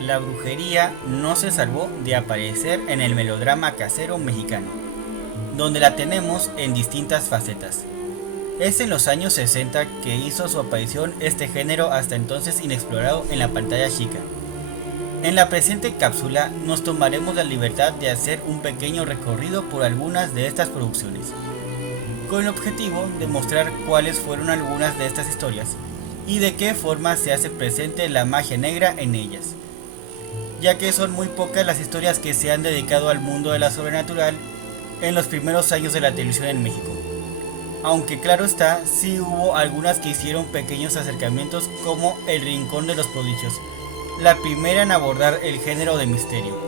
La brujería no se salvó de aparecer en el melodrama casero mexicano, donde la tenemos en distintas facetas. Es en los años 60 que hizo su aparición este género hasta entonces inexplorado en la pantalla chica. En la presente cápsula nos tomaremos la libertad de hacer un pequeño recorrido por algunas de estas producciones, con el objetivo de mostrar cuáles fueron algunas de estas historias y de qué forma se hace presente la magia negra en ellas, ya que son muy pocas las historias que se han dedicado al mundo de la sobrenatural en los primeros años de la televisión en México. Aunque claro está, sí hubo algunas que hicieron pequeños acercamientos, como El Rincón de los Prodigios, la primera en abordar el género de misterio.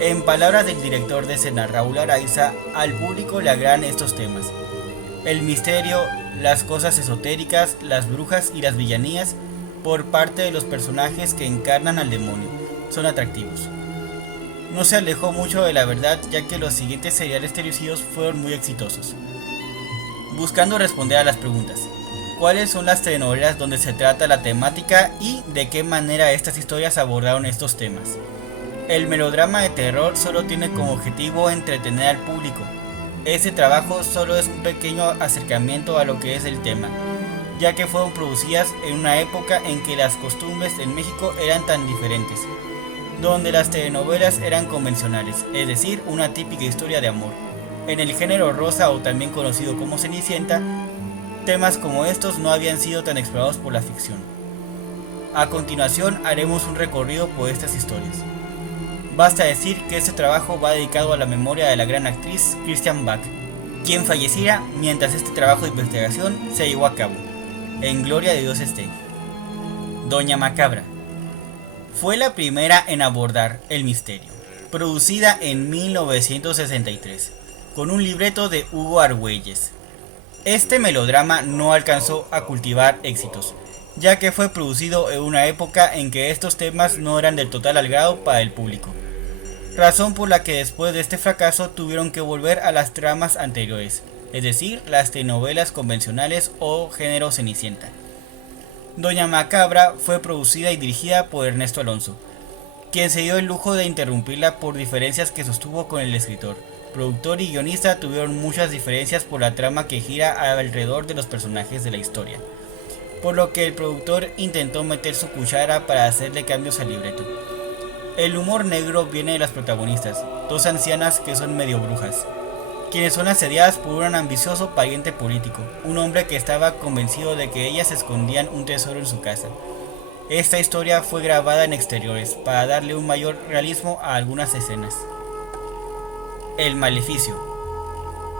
En palabras del director de escena Raúl Araiza, al público le agradan estos temas: el misterio, las cosas esotéricas, las brujas y las villanías por parte de los personajes que encarnan al demonio son atractivos. No se alejó mucho de la verdad, ya que los siguientes seriales televisivos fueron muy exitosos. Buscando responder a las preguntas: ¿cuáles son las telenovelas donde se trata la temática y de qué manera estas historias abordaron estos temas? El melodrama de terror solo tiene como objetivo entretener al público. Ese trabajo solo es un pequeño acercamiento a lo que es el tema, ya que fueron producidas en una época en que las costumbres en México eran tan diferentes, donde las telenovelas eran convencionales, es decir, una típica historia de amor. En el género rosa, o también conocido como Cenicienta, temas como estos no habían sido tan explorados por la ficción. A continuación haremos un recorrido por estas historias. Basta decir que este trabajo va dedicado a la memoria de la gran actriz Christiane Bach, quien falleciera mientras este trabajo de investigación se llevó a cabo. En gloria de Dios esté. Doña Macabra fue la primera en abordar el misterio, producida en 1963, con un libreto de Hugo Argüelles. Este melodrama no alcanzó a cultivar éxitos, ya que fue producido en una época en que estos temas no eran del total agrado para el público, razón por la que después de este fracaso tuvieron que volver a las tramas anteriores, es decir, las telenovelas convencionales o género Cenicienta. Doña Macabra fue producida y dirigida por Ernesto Alonso, quien se dio el lujo de interrumpirla por diferencias que sostuvo con el escritor. Productor y guionista tuvieron muchas diferencias por la trama que gira alrededor de los personajes de la historia, por lo que el productor intentó meter su cuchara para hacerle cambios al libreto. El humor negro viene de las protagonistas, dos ancianas que son medio brujas, quienes son asediadas por un ambicioso pariente político, un hombre que estaba convencido de que ellas escondían un tesoro en su casa. Esta historia fue grabada en exteriores para darle un mayor realismo a algunas escenas. El Maleficio,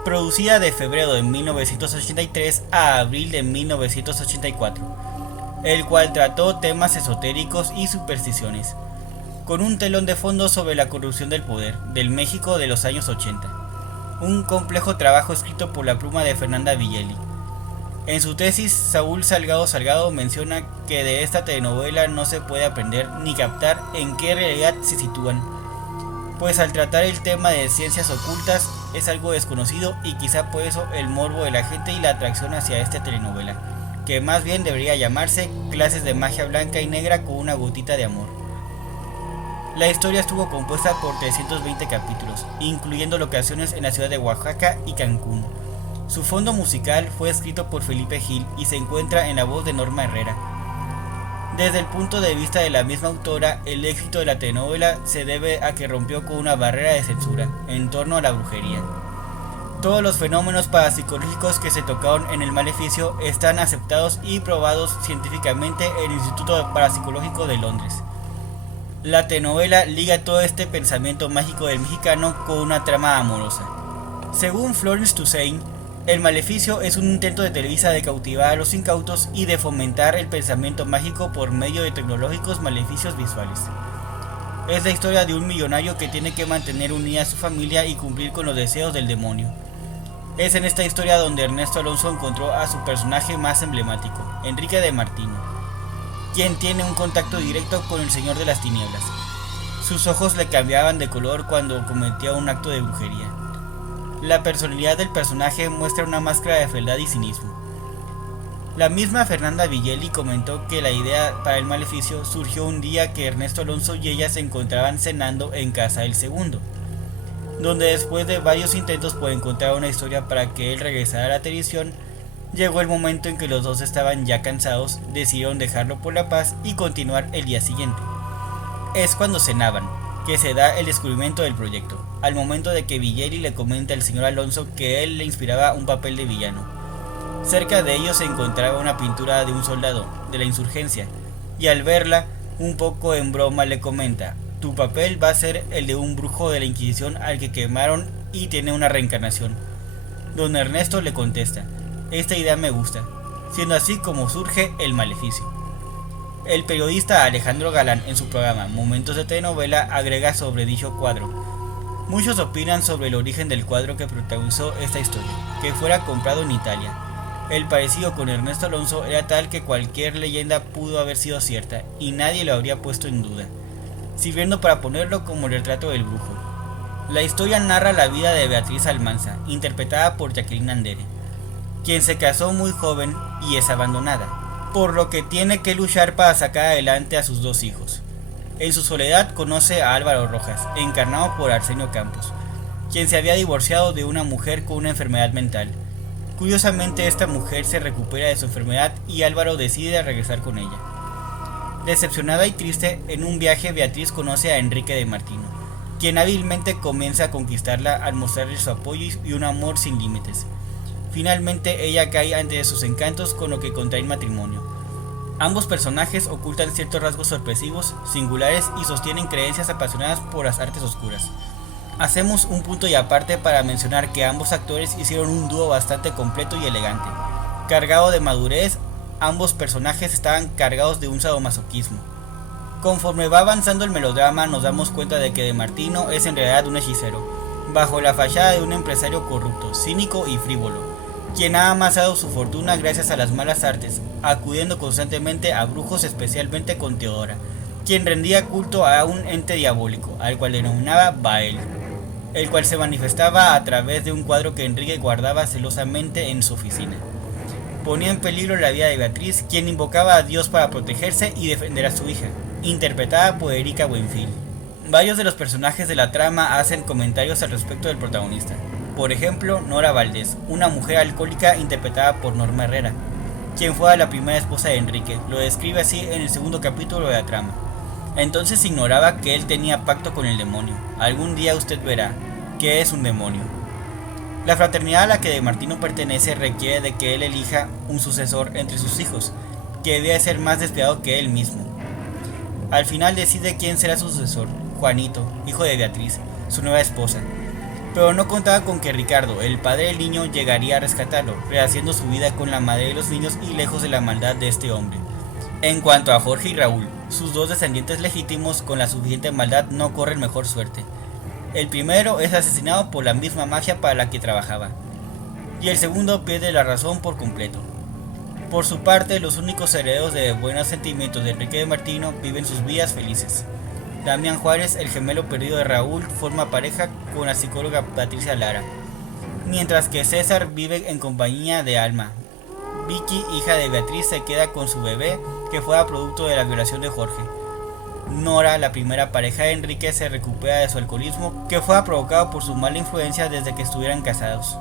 producida de febrero de 1983 a abril de 1984, el cual trató temas esotéricos y supersticiones, con un telón de fondo sobre la corrupción del poder del México de los años 80. Un complejo trabajo escrito por la pluma de Fernanda Villeli. En su tesis, Saúl Salgado Salgado menciona que de esta telenovela no se puede aprender ni captar en qué realidad se sitúan, pues al tratar el tema de ciencias ocultas es algo desconocido, y quizá por eso el morbo de la gente y la atracción hacia esta telenovela, que más bien debería llamarse Clases de Magia Blanca y Negra con una gotita de amor. La historia estuvo compuesta por 320 capítulos, incluyendo locaciones en la ciudad de Oaxaca y Cancún. Su fondo musical fue escrito por Felipe Gil y se encuentra en la voz de Norma Herrera. Desde el punto de vista de la misma autora, el éxito de la telenovela se debe a que rompió con una barrera de censura en torno a la brujería. Todos los fenómenos parapsicológicos que se tocaron en El Maleficio están aceptados y probados científicamente en el Instituto Parapsicológico de Londres. La telenovela liga todo este pensamiento mágico del mexicano con una trama amorosa. Según Florence Toussaint, El Maleficio es un intento de Televisa de cautivar a los incautos y de fomentar el pensamiento mágico por medio de tecnológicos maleficios visuales. Es la historia de un millonario que tiene que mantener unida a su familia y cumplir con los deseos del demonio. Es en esta historia donde Ernesto Alonso encontró a su personaje más emblemático, Enrique de Martino, quien tiene un contacto directo con el Señor de las Tinieblas. Sus ojos le cambiaban de color cuando cometía un acto de brujería. La personalidad del personaje muestra una máscara de fealdad y cinismo. La misma Fernanda Villeli comentó que la idea para el maleficio surgió un día que Ernesto Alonso y ella se encontraban cenando en casa del segundo, donde después de varios intentos por encontrar una historia para que él regresara a la televisión, llegó el momento en que los dos estaban ya cansados, decidieron dejarlo por la paz y continuar el día siguiente. Es cuando cenaban, que se da el descubrimiento del proyecto, al momento de que Villeli le comenta al señor Alonso que él le inspiraba un papel de villano. Cerca de ellos se encontraba una pintura de un soldado de la insurgencia, y al verla, un poco en broma le comenta: tu papel va a ser el de un brujo de la Inquisición al que quemaron y tiene una reencarnación. Don Ernesto le contesta: esta idea me gusta, siendo así como surge el maleficio. El periodista Alejandro Galán, en su programa Momentos de Telenovela, agrega sobre dicho cuadro: muchos opinan sobre el origen del cuadro que protagonizó esta historia, que fuera comprado en Italia. El parecido con Ernesto Alonso era tal que cualquier leyenda pudo haber sido cierta y nadie lo habría puesto en duda, sirviendo para ponerlo como el retrato del brujo. La historia narra la vida de Beatriz Almanza, interpretada por Jacqueline Andere, quien se casó muy joven y es abandonada, por lo que tiene que luchar para sacar adelante a sus dos hijos. En su soledad conoce a Álvaro Rojas, encarnado por Arsenio Campos, quien se había divorciado de una mujer con una enfermedad mental. Curiosamente, esta mujer se recupera de su enfermedad y Álvaro decide regresar con ella. Decepcionada y triste, en un viaje Beatriz conoce a Enrique de Martino, quien hábilmente comienza a conquistarla al mostrarle su apoyo y un amor sin límites. Finalmente ella cae ante sus encantos, con lo que contraen matrimonio. Ambos personajes ocultan ciertos rasgos sorpresivos, singulares y sostienen creencias apasionadas por las artes oscuras. Hacemos un punto y aparte para mencionar que ambos actores hicieron un dúo bastante completo y elegante. Cargado de madurez, ambos personajes estaban cargados de un sadomasoquismo. Conforme va avanzando el melodrama, nos damos cuenta de que De Martino es en realidad un hechicero, bajo la fachada de un empresario corrupto, cínico y frívolo, quien ha amasado su fortuna gracias a las malas artes, acudiendo constantemente a brujos, especialmente con Teodora, quien rendía culto a un ente diabólico, al cual denominaba Bael, el cual se manifestaba a través de un cuadro que Enrique guardaba celosamente en su oficina. Ponía en peligro la vida de Beatriz, quien invocaba a Dios para protegerse y defender a su hija, interpretada por Erika Buenfil. Varios de los personajes de la trama hacen comentarios al respecto del protagonista. Por ejemplo, Nora Valdés, una mujer alcohólica interpretada por Norma Herrera, quien fue la primera esposa de Enrique, lo describe así en el segundo capítulo de la trama. Entonces ignoraba que él tenía pacto con el demonio. Algún día usted verá que es un demonio. La fraternidad a la que De Martino pertenece requiere de que él elija un sucesor entre sus hijos, que debe ser más despiadado que él mismo. Al final decide quién será su sucesor: Juanito, hijo de Beatriz, su nueva esposa. Pero no contaba con que Ricardo, el padre del niño, llegaría a rescatarlo, rehaciendo su vida con la madre de los niños y lejos de la maldad de este hombre. En cuanto a Jorge y Raúl, sus dos descendientes legítimos con la suficiente maldad no corren mejor suerte. El primero es asesinado por la misma magia para la que trabajaba, y el segundo pierde la razón por completo. Por su parte, los únicos herederos de buenos sentimientos de Enrique de Martino viven sus vidas felices. Damián Juárez, el gemelo perdido de Raúl, forma pareja con la psicóloga Patricia Lara, mientras que César vive en compañía de Alma. Vicky, hija de Beatriz, se queda con su bebé, que fue producto de la violación de Jorge. Nora, la primera pareja de Enrique, se recupera de su alcoholismo, que fue provocado por su mala influencia desde que estuvieran casados.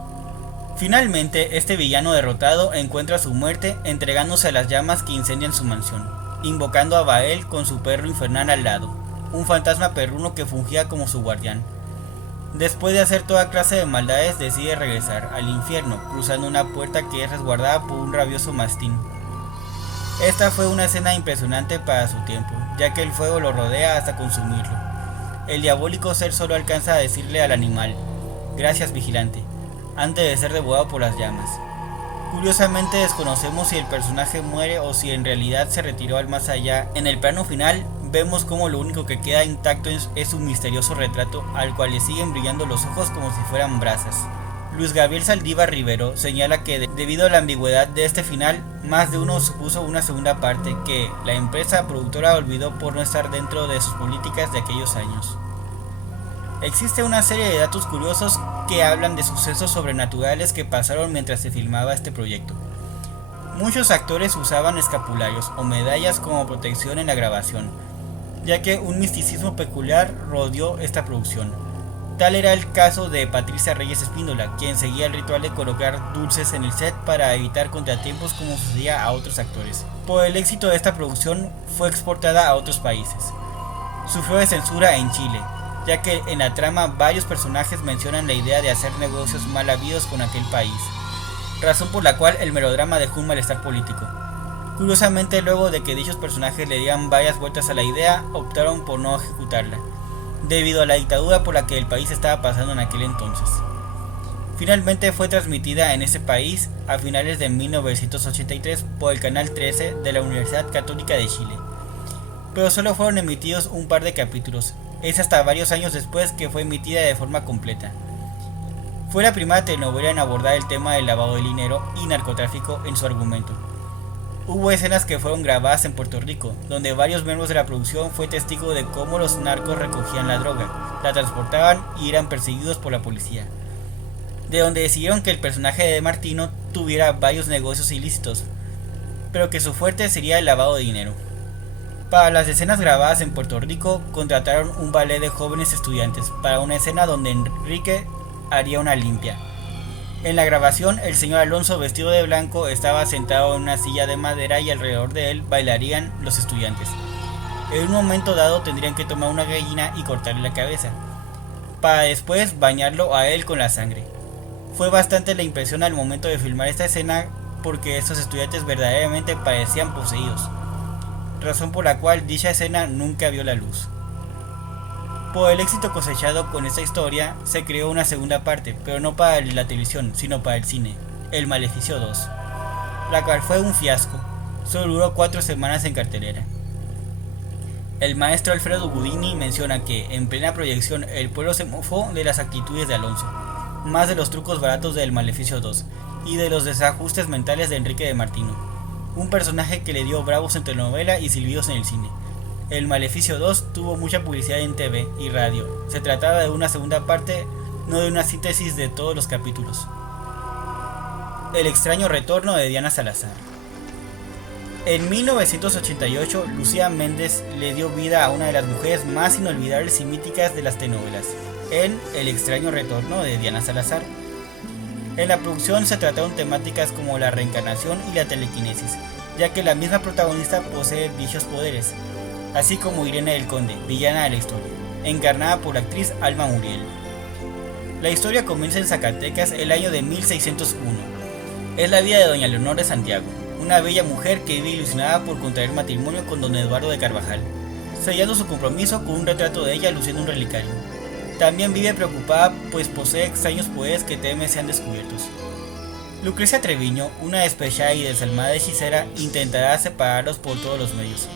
Finalmente, este villano derrotado encuentra su muerte entregándose a las llamas que incendian su mansión, invocando a Bael con su perro infernal al lado, un fantasma perruno que fungía como su guardián. Después de hacer toda clase de maldades, decide regresar al infierno, cruzando una puerta que es resguardada por un rabioso mastín. Esta fue una escena impresionante para su tiempo, ya que el fuego lo rodea hasta consumirlo. El diabólico ser solo alcanza a decirle al animal: "Gracias, vigilante", antes de ser devorado por las llamas. Curiosamente desconocemos si el personaje muere o si en realidad se retiró al más allá. En el plano final vemos como lo único que queda intacto es un misterioso retrato al cual le siguen brillando los ojos como si fueran brasas. Luis Gabriel Saldívar Rivero señala que debido a la ambigüedad de este final, más de uno supuso una segunda parte que la empresa productora olvidó por no estar dentro de sus políticas de aquellos años. Existe una serie de datos curiosos que hablan de sucesos sobrenaturales que pasaron mientras se filmaba este proyecto. Muchos actores usaban escapularios o medallas como protección en la grabación, ya que un misticismo peculiar rodeó esta producción. Tal era el caso de Patricia Reyes Espíndola, quien seguía el ritual de colocar dulces en el set para evitar contratiempos como sucedía a otros actores. Por el éxito de esta producción fue exportada a otros países. Sufrió de censura en Chile, ya que en la trama varios personajes mencionan la idea de hacer negocios mal habidos con aquel país, razón por la cual el melodrama dejó un malestar político. Curiosamente, luego de que dichos personajes le dieran varias vueltas a la idea, optaron por no ejecutarla, debido a la dictadura por la que el país estaba pasando en aquel entonces. Finalmente fue transmitida en ese país a finales de 1983 por el canal 13 de la Universidad Católica de Chile, pero solo fueron emitidos un par de capítulos. Es hasta varios años después que fue emitida de forma completa. Fue la primera telenovela en abordar el tema del lavado de dinero y narcotráfico en su argumento. Hubo escenas que fueron grabadas en Puerto Rico, donde varios miembros de la producción fue testigo de cómo los narcos recogían la droga, la transportaban y eran perseguidos por la policía, de donde decidieron que el personaje de Martino tuviera varios negocios ilícitos, pero que su fuerte sería el lavado de dinero. Para las escenas grabadas en Puerto Rico, contrataron un ballet de jóvenes estudiantes para una escena donde Enrique haría una limpia. En la grabación, el señor Alonso, vestido de blanco, estaba sentado en una silla de madera y alrededor de él bailarían los estudiantes. En un momento dado tendrían que tomar una gallina y cortarle la cabeza, para después bañarlo a él con la sangre. Fue bastante la impresión al momento de filmar esta escena porque estos estudiantes verdaderamente parecían poseídos, razón por la cual dicha escena nunca vio la luz. Por el éxito cosechado con esta historia, se creó una segunda parte, pero no para la televisión, sino para el cine, El Maleficio 2, la cual fue un fiasco. Solo duró 4 semanas en cartelera. El maestro Alfredo Gudini menciona que, en plena proyección, el pueblo se mofó de las actitudes de Alonso, más de los trucos baratos del Maleficio 2, y de los desajustes mentales de Enrique de Martino, un personaje que le dio bravos en telenovela y silbidos en el cine. El Maleficio 2 tuvo mucha publicidad en TV y radio. Se trataba de una segunda parte, no de una síntesis de todos los capítulos. El extraño retorno de Diana Salazar. En 1988, Lucía Méndez le dio vida a una de las mujeres más inolvidables y míticas de las telenovelas, en El extraño retorno de Diana Salazar. En la producción se trataron temáticas como la reencarnación y la telequinesis, ya que la misma protagonista posee dichos poderes, así como Irene del Conde, villana de la historia, encarnada por la actriz Alma Muriel. La historia comienza en Zacatecas el año de 1601. Es la vida de doña Leonor de Santiago, una bella mujer que vive ilusionada por contraer matrimonio con don Eduardo de Carvajal, sellando su compromiso con un retrato de ella luciendo un relicario. También vive preocupada pues posee extraños poderes que teme sean descubiertos. Lucrecia Treviño, una despechada y desalmada hechicera, intentará separarlos por todos los medios.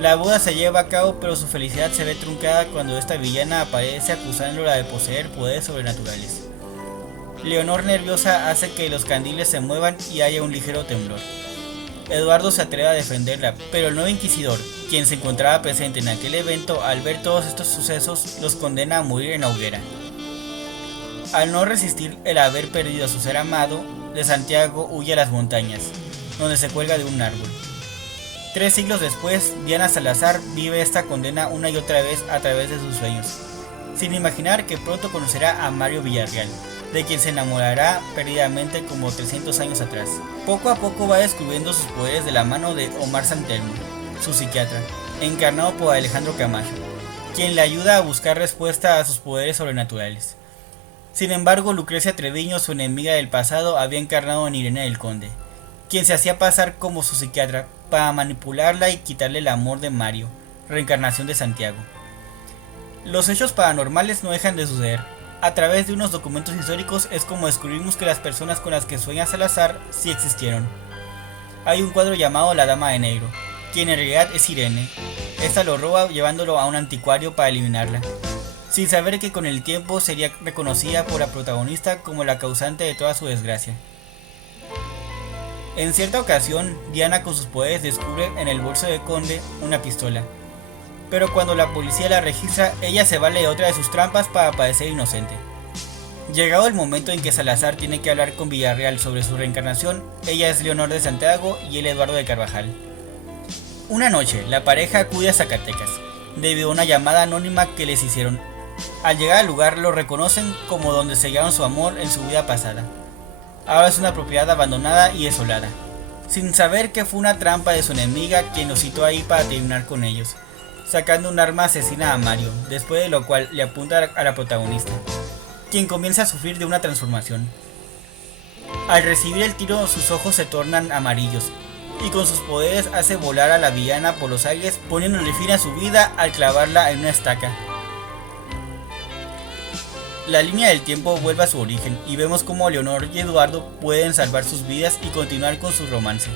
La boda se lleva a cabo, pero su felicidad se ve truncada cuando esta villana aparece acusándola de poseer poderes sobrenaturales. Leonor, nerviosa, hace que los candiles se muevan y haya un ligero temblor. Eduardo se atreve a defenderla, pero el nuevo inquisidor, quien se encontraba presente en aquel evento, al ver todos estos sucesos, los condena a morir en la hoguera. Al no resistir el haber perdido a su ser amado, de Santiago huye a las montañas, donde se cuelga de un árbol. 3 siglos después, Diana Salazar vive esta condena una y otra vez a través de sus sueños, sin imaginar que pronto conocerá a Mario Villarreal, de quien se enamorará perdidamente como 300 años atrás. Poco a poco va descubriendo sus poderes de la mano de Omar Santelmo, su psiquiatra, encarnado por Alejandro Camacho, quien le ayuda a buscar respuesta a sus poderes sobrenaturales. Sin embargo, Lucrecia Treviño, su enemiga del pasado, había encarnado en Irene del Conde, quien se hacía pasar como su psiquiatra para manipularla y quitarle el amor de Mario, reencarnación de Santiago. Los hechos paranormales no dejan de suceder. A través de unos documentos históricos es como descubrimos que las personas con las que sueña Salazar sí existieron. Hay un cuadro llamado La Dama de Negro, quien en realidad es Irene. Esta lo roba llevándolo a un anticuario para eliminarla, sin saber que con el tiempo sería reconocida por la protagonista como la causante de toda su desgracia. En cierta ocasión, Diana con sus poderes descubre en el bolso de Conde una pistola, pero cuando la policía la registra, ella se vale de otra de sus trampas para parecer inocente. Llegado el momento en que Salazar tiene que hablar con Villarreal sobre su reencarnación, ella es Leonor de Santiago y él Eduardo de Carvajal. Una noche, la pareja acude a Zacatecas, debido a una llamada anónima que les hicieron. Al llegar al lugar lo reconocen como donde sellaron su amor en su vida pasada. Ahora es una propiedad abandonada y desolada, sin saber que fue una trampa de su enemiga quien los citó ahí para terminar con ellos, sacando un arma asesina a Mario, después de lo cual le apunta a la protagonista, quien comienza a sufrir de una transformación. Al recibir el tiro sus ojos se tornan amarillos, y con sus poderes hace volar a la villana por los aires, poniéndole fin a su vida al clavarla en una estaca. La línea del tiempo vuelve a su origen y vemos cómo Leonor y Eduardo pueden salvar sus vidas y continuar con su romance,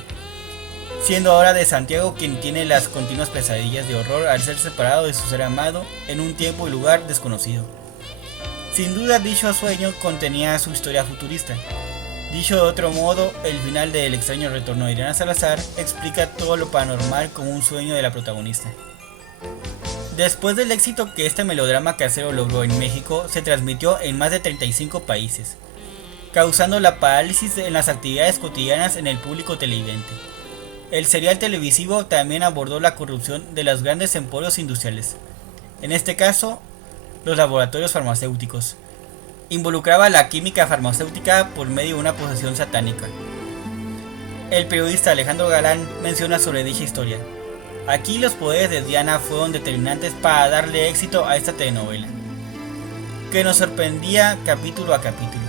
siendo ahora de Santiago quien tiene las continuas pesadillas de horror al ser separado de su ser amado en un tiempo y lugar desconocido. Sin duda dicho sueño contenía su historia futurista. Dicho de otro modo, el final de El extraño retorno de Adriana Salazar explica todo lo paranormal como un sueño de la protagonista. Después del éxito que este melodrama casero logró en México, se transmitió en más de 35 países, causando la parálisis en las actividades cotidianas en el público televidente. El serial televisivo también abordó la corrupción de los grandes emporios industriales, en este caso, los laboratorios farmacéuticos. Involucraba la química farmacéutica por medio de una posesión satánica. El periodista Alejandro Galán menciona sobre dicha historia. Aquí los poderes de Diana fueron determinantes para darle éxito a esta telenovela, que nos sorprendía capítulo a capítulo,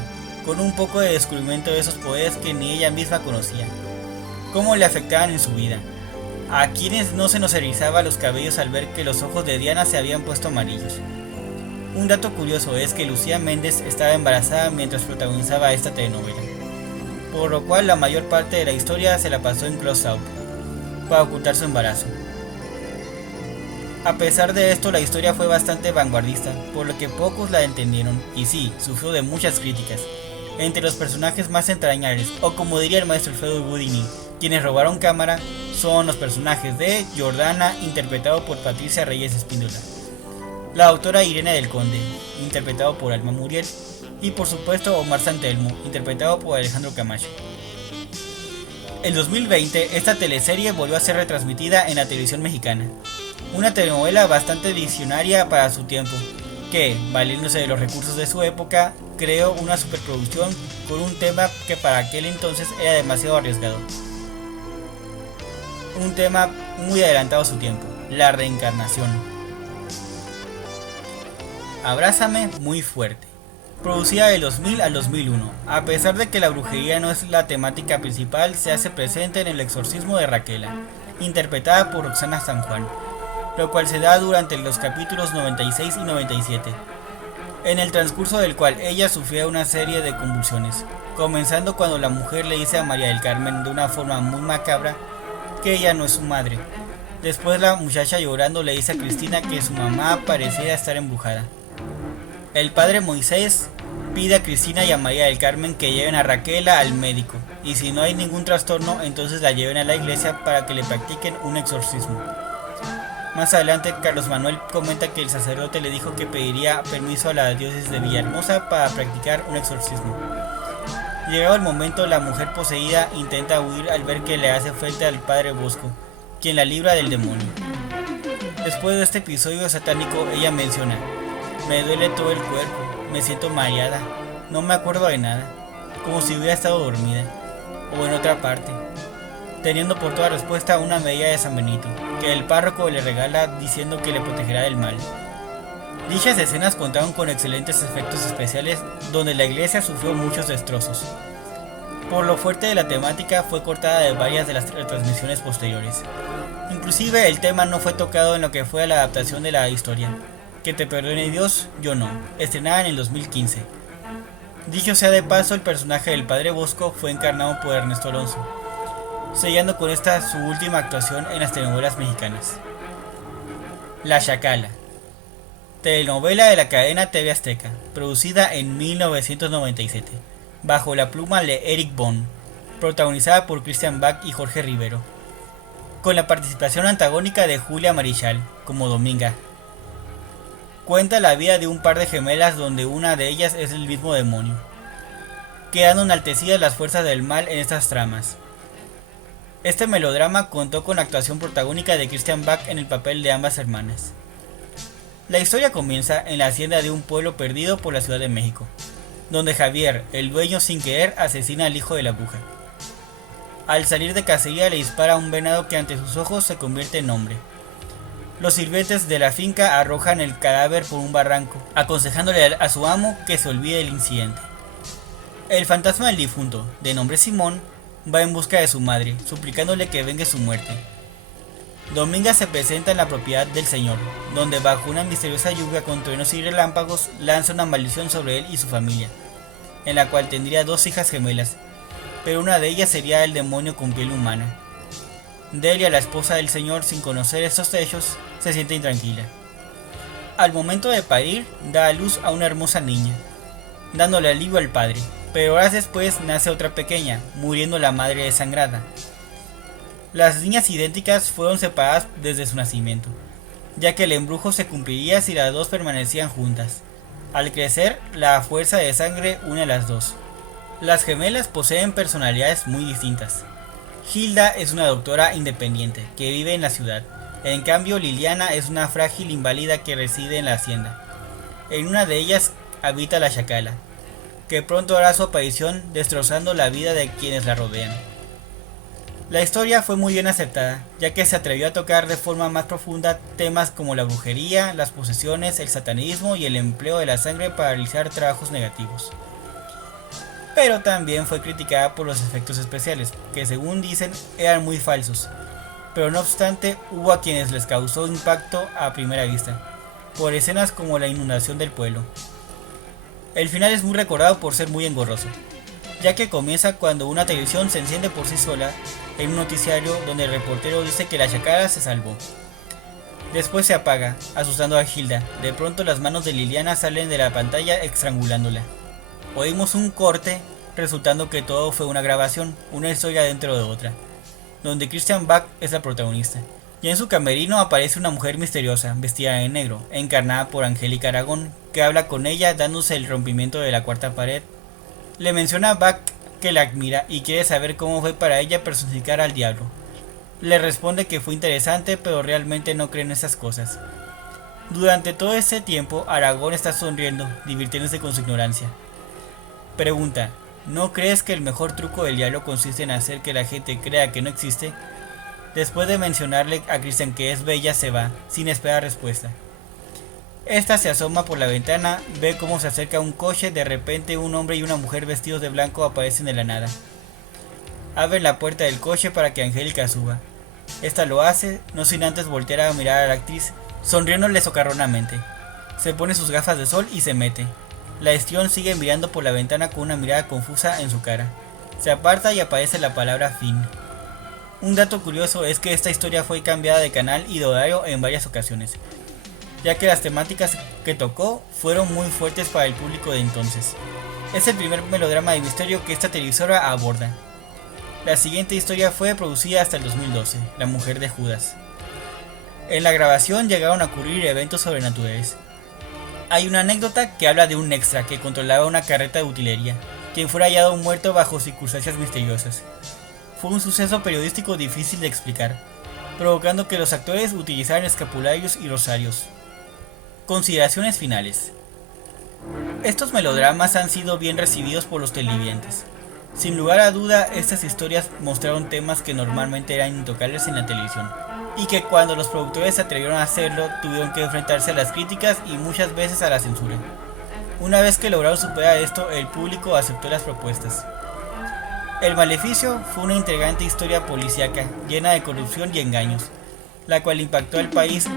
con un poco de descubrimiento de esos poderes que ni ella misma conocía, cómo le afectaban en su vida. A quienes no se nos erizaba los cabellos al ver que los ojos de Diana se habían puesto amarillos. Un dato curioso es que Lucía Méndez estaba embarazada mientras protagonizaba esta telenovela, por lo cual la mayor parte de la historia se la pasó en close-up, para ocultar su embarazo. A pesar de esto, la historia fue bastante vanguardista, por lo que pocos la entendieron, y sí, sufrió de muchas críticas. Entre los personajes más entrañables, o como diría el maestro Alfredo Houdini, quienes robaron cámara, son los personajes de Jordana, interpretado por Patricia Reyes Espíndola, la doctora Irene del Conde, interpretado por Alma Muriel, y por supuesto Omar Santelmo, interpretado por Alejandro Camacho. En 2020, esta teleserie volvió a ser retransmitida en la televisión mexicana, una telenovela bastante visionaria para su tiempo, que, valiéndose de los recursos de su época, creó una superproducción con un tema que para aquel entonces era demasiado arriesgado. Un tema muy adelantado a su tiempo, la reencarnación. Abrázame muy fuerte. Producida del 2000 al 2001, a pesar de que la brujería no es la temática principal, se hace presente en El exorcismo de Raquela, interpretada por Roxana San Juan, lo cual se da durante los capítulos 96 y 97, en el transcurso del cual ella sufría una serie de convulsiones, comenzando cuando la mujer le dice a María del Carmen de una forma muy macabra que ella no es su madre. Después la muchacha llorando le dice a Cristina que su mamá parecía estar embrujada. El padre Moisés pide a Cristina y a María del Carmen que lleven a Raquela al médico, y si no hay ningún trastorno, entonces la lleven a la iglesia para que le practiquen un exorcismo. Más adelante, Carlos Manuel comenta que el sacerdote le dijo que pediría permiso a la diócesis de Villahermosa para practicar un exorcismo. Llegado el momento, la mujer poseída intenta huir al ver que le hace frente al padre Bosco, quien la libra del demonio. Después de este episodio satánico, ella menciona: me duele todo el cuerpo, me siento mareada, no me acuerdo de nada, como si hubiera estado dormida, o en otra parte, teniendo por toda respuesta una medalla de San Benito, que el párroco le regala diciendo que le protegerá del mal. Dichas escenas contaron con excelentes efectos especiales, donde la iglesia sufrió muchos destrozos. Por lo fuerte de la temática, fue cortada de varias de las retransmisiones posteriores. Inclusive el tema no fue tocado en lo que fue la adaptación de la historia, Que te perdone Dios, yo no, estrenada en el 2015. Dicho sea de paso, el personaje del padre Bosco fue encarnado por Ernesto Alonso, sellando con esta su última actuación en las telenovelas mexicanas. La Chacala, telenovela de la cadena TV Azteca, producida en 1997, bajo la pluma de Eric Bond, protagonizada por Christian Bach y Jorge Rivero, con la participación antagónica de Julia Marichal como Dominga, Cuenta la vida de un par de gemelas donde una de ellas es el mismo demonio, quedando enaltecidas las fuerzas del mal en estas tramas. Este melodrama contó con la actuación protagónica de Christian Bach en el papel de ambas hermanas. La historia comienza en la hacienda de un pueblo perdido por la Ciudad de México, donde Javier, el dueño, sin querer asesina al hijo de la bruja. Al salir de cacería le dispara a un venado que ante sus ojos se convierte en hombre. Los sirvientes de la finca arrojan el cadáver por un barranco, aconsejándole a su amo que se olvide del incidente. El fantasma del difunto, de nombre Simón, va en busca de su madre, suplicándole que vengue su muerte. Dominga se presenta en la propiedad del señor, donde bajo una misteriosa lluvia con truenos y relámpagos lanza una maldición sobre él y su familia, en la cual tendría 2 hijas gemelas, pero una de ellas sería el demonio con piel humana. Delia, la esposa del señor, sin conocer estos hechos, se siente intranquila. Al momento de parir, da a luz a una hermosa niña, dándole alivio al padre, pero horas después nace otra pequeña, muriendo la madre desangrada. Las niñas idénticas fueron separadas desde su nacimiento, ya que el embrujo se cumpliría si las dos permanecían juntas. Al crecer, la fuerza de sangre une a las dos. Las gemelas poseen personalidades muy distintas. Hilda es una doctora independiente que vive en la ciudad. En cambio, Liliana es una frágil inválida que reside en la hacienda. En una de ellas habita la Chacala, que pronto hará su aparición destrozando la vida de quienes la rodean. La historia fue muy bien aceptada, ya que se atrevió a tocar de forma más profunda temas como la brujería, las posesiones, el satanismo y el empleo de la sangre para realizar trabajos negativos. Pero también fue criticada por los efectos especiales, que según dicen eran muy falsos, pero no obstante hubo a quienes les causó impacto a primera vista, por escenas como la inundación del pueblo. El final es muy recordado por ser muy engorroso, ya que comienza cuando una televisión se enciende por sí sola en un noticiario donde el reportero dice que la Chacala se salvó. Después se apaga, asustando a Hilda. De pronto las manos de Liliana salen de la pantalla estrangulándola. Oímos un corte, resultando que todo fue una grabación, una historia dentro de otra, donde Christian Bach es la protagonista. Y en su camerino aparece una mujer misteriosa, vestida de negro, encarnada por Angélica Aragón, que habla con ella dándose el rompimiento de la cuarta pared. Le menciona a Bach que la admira y quiere saber cómo fue para ella personificar al diablo. Le responde que fue interesante, pero realmente no cree en esas cosas. Durante todo ese tiempo, Aragón está sonriendo, divirtiéndose con su ignorancia. Pregunta: ¿no crees que el mejor truco del diablo consiste en hacer que la gente crea que no existe? Después de mencionarle a Christian que es bella, se va, sin esperar respuesta. Esta se asoma por la ventana, ve cómo se acerca un coche, de repente un hombre y una mujer vestidos de blanco aparecen de la nada. Abren la puerta del coche para que Angélica suba. Esta lo hace, no sin antes voltear a mirar a la actriz, sonriéndole socarronamente. Se pone sus gafas de sol y se mete. La histrión sigue mirando por la ventana con una mirada confusa en su cara. Se aparta y aparece la palabra fin. Un dato curioso es que esta historia fue cambiada de canal y de horario en varias ocasiones, ya que las temáticas que tocó fueron muy fuertes para el público de entonces. Es el primer melodrama de misterio que esta televisora aborda. La siguiente historia fue producida hasta el 2012, La mujer de Judas. En la grabación llegaron a ocurrir eventos sobrenaturales. Hay una anécdota que habla de un extra que controlaba una carreta de utilería, quien fuera hallado muerto bajo circunstancias misteriosas. Fue un suceso periodístico difícil de explicar, provocando que los actores utilizaran escapularios y rosarios. Consideraciones finales. Estos melodramas han sido bien recibidos por los televidentes. Sin lugar a duda, estas historias mostraron temas que normalmente eran intocables en la televisión, y que cuando los productores se atrevieron a hacerlo, tuvieron que enfrentarse a las críticas y muchas veces a la censura. Una vez que lograron superar esto, el público aceptó las propuestas. El Maleficio fue una intrigante historia policíaca, llena de corrupción y engaños, la cual impactó al país.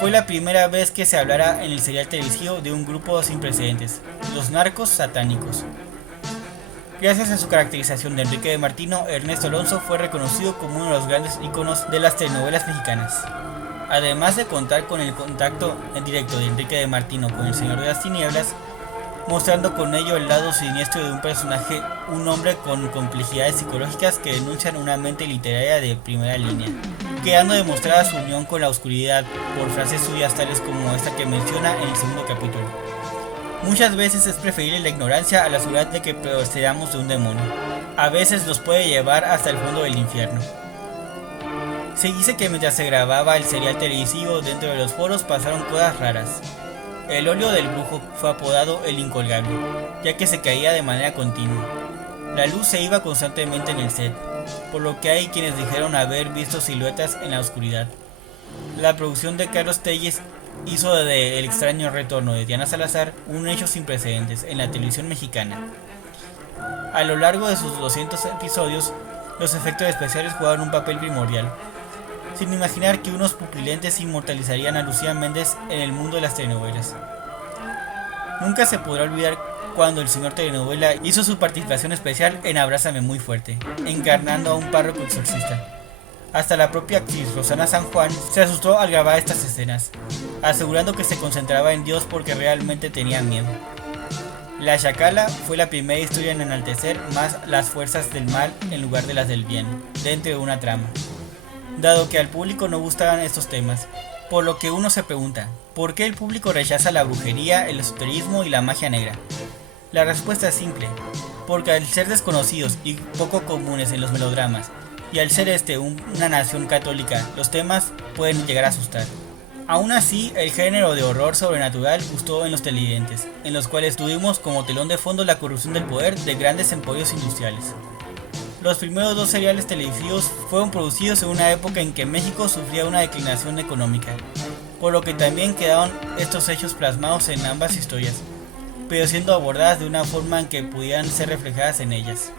Fue la primera vez que se hablara en el serial televisivo de un grupo sin precedentes, los narcos satánicos. Gracias a su caracterización de Enrique de Martino, Ernesto Alonso fue reconocido como uno de los grandes íconos de las telenovelas mexicanas. Además de contar con el contacto en directo de Enrique de Martino con el Señor de las Tinieblas, mostrando con ello el lado siniestro de un personaje, un hombre con complejidades psicológicas que denuncian una mente literaria de primera línea, quedando demostrada su unión con la oscuridad por frases suyas tales como esta que menciona en el segundo capítulo. Muchas veces es preferible la ignorancia a la seguridad de que procedamos de un demonio. A veces nos puede llevar hasta el fondo del infierno. Se dice que mientras se grababa el serial televisivo dentro de los foros pasaron cosas raras. El óleo del brujo fue apodado el incolgable, ya que se caía de manera continua. La luz se iba constantemente en el set, por lo que hay quienes dijeron haber visto siluetas en la oscuridad. La producción de Carlos Telles hizo de El extraño retorno de Diana Salazar un hecho sin precedentes en la televisión mexicana. A lo largo de sus 200 episodios, los efectos especiales jugaron un papel primordial, sin imaginar que unos pupilentes inmortalizarían a Lucía Méndez en el mundo de las telenovelas. Nunca se podrá olvidar cuando el señor telenovela hizo su participación especial en Abrázame muy fuerte, encarnando a un párroco exorcista. Hasta la propia actriz Rosana San Juan se asustó al grabar estas escenas, asegurando que se concentraba en Dios porque realmente tenía miedo. La Chacala fue la primera historia en enaltecer más las fuerzas del mal en lugar de las del bien, dentro de una trama. Dado que al público no gustaban estos temas, por lo que uno se pregunta, ¿por qué el público rechaza la brujería, el esoterismo y la magia negra? La respuesta es simple, porque al ser desconocidos y poco comunes en los melodramas, y al ser una nación católica, los temas pueden llegar a asustar. Aún así, el género de horror sobrenatural gustó en los televidentes, en los cuales tuvimos como telón de fondo la corrupción del poder de grandes emporios industriales. Los primeros 2 seriales televisivos fueron producidos en una época en que México sufría una declinación económica, por lo que también quedaron estos hechos plasmados en ambas historias, pero siendo abordadas de una forma en que pudieran ser reflejadas en ellas.